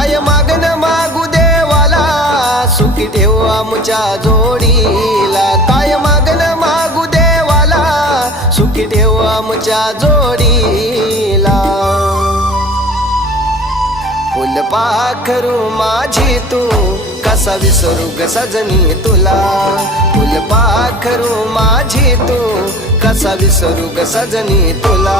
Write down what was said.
काय मागन मागू देवाला सुखी ठेव आमच्या जोडीला काय मागन मागू देवाला सुखी ठेव आमच्या जोडीला फुलपाखरू माझी तू कसा विसरू ग सजनी तुला फुलपाखरू माझी तू कसा विसरू ग सजनी तुला